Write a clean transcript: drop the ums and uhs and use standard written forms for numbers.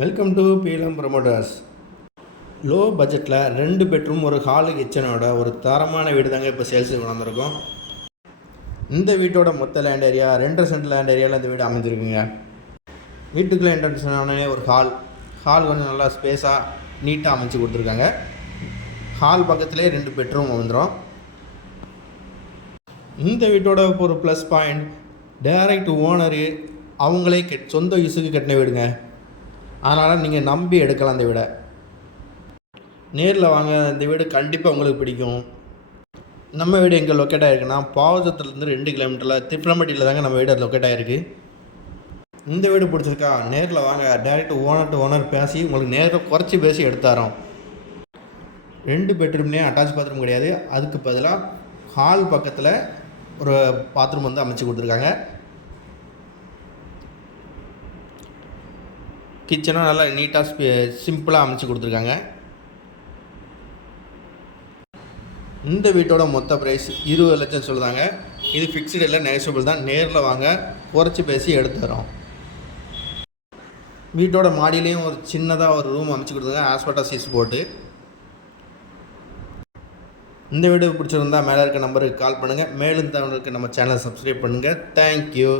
Welcome to BLM promoters. Low பட்ஜெட்டில் 2 bedroom ஒரு hall கிச்சனோட ஒரு தரமான வீடு தாங்க இப்போ சேல்ஸுக்கு கொண்டு வந்திருக்கோம். இந்த வீட்டோட மொத்த லேண்ட் ஏரியா 2.5 சென்ட் லேண்ட் ஏரியாவில் இந்த வீடு அமைஞ்சிருக்குங்க. வீட்டுக்குள்ளே என்ட்ரன்ஸ் ஆனே ஒரு ஹால் கொஞ்சம் நல்லா ஸ்பேஸாக நீட்டாக அமைச்சு கொடுத்துருக்காங்க. ஹால் பக்கத்துலேயே 2 பெட்ரூம் வந்துடும். இந்த வீட்டோட ஒரு ப்ளஸ் பாயிண்ட், டைரக்ட் ஓனரு அவங்களே சொந்த யூஸுக்கு கட்டின வீடுங்க. அதனால் நீங்கள் நம்பி எடுக்கலாம். இந்த வீடை நேரில் வாங்க, இந்த வீடு கண்டிப்பாக உங்களுக்கு பிடிக்கும். நம்ம வீடு எங்கே லொக்கேட் ஆகிருக்குன்னா, பாவசத்துலேருந்து 2 கிலோமீட்டரில் திப்பனம்பட்டியில் தாங்க நம்ம வீடு லொக்கேட் ஆகிருக்கு. இந்த வீடு பிடிச்சிருக்கா, நேரில் வாங்க. டைரெக்ட் ஓனர் டு ஓனர் பேசி உங்களுக்கு நேரில் குறைச்சி பேசி எடுத்தாரோம். 2 பெட்ரூம்லேயே அட்டாச் பாத்ரூம் கிடையாது. அதுக்கு பதிலாக ஹால் பக்கத்தில் ஒரு பாத்ரூம் வந்து அமைச்சு கொடுத்துருக்காங்க. கிச்சனும் நல்லா நீட்டாக சிம்பிளாக அமைச்சு கொடுத்துருக்காங்க. இந்த வீட்டோட மொத்த ப்ரைஸ் 20 லட்சம் சொல்லுதாங்க. இது ஃபிக்ஸ்டு இல்லை, நெகோஷியபிள் தான். நேரில் வாங்க, குறைச்சி பேசி எடுத்து தரோம். வீட்டோட மாடியிலையும் ஒரு சின்னதாக ஒரு ரூம் அமைச்சு கொடுத்துருங்க, ஆஸ்பெட்டாஸ் சீஸ் போட்டு. இந்த வீடியோ பிடிச்சிருந்தா மேலே இருக்க நம்பருக்கு கால் பண்ணுங்கள். மேலும் தகவலுக்கு நம்ம சேனலை சப்ஸ்கிரைப் பண்ணுங்கள். தேங்க்யூ.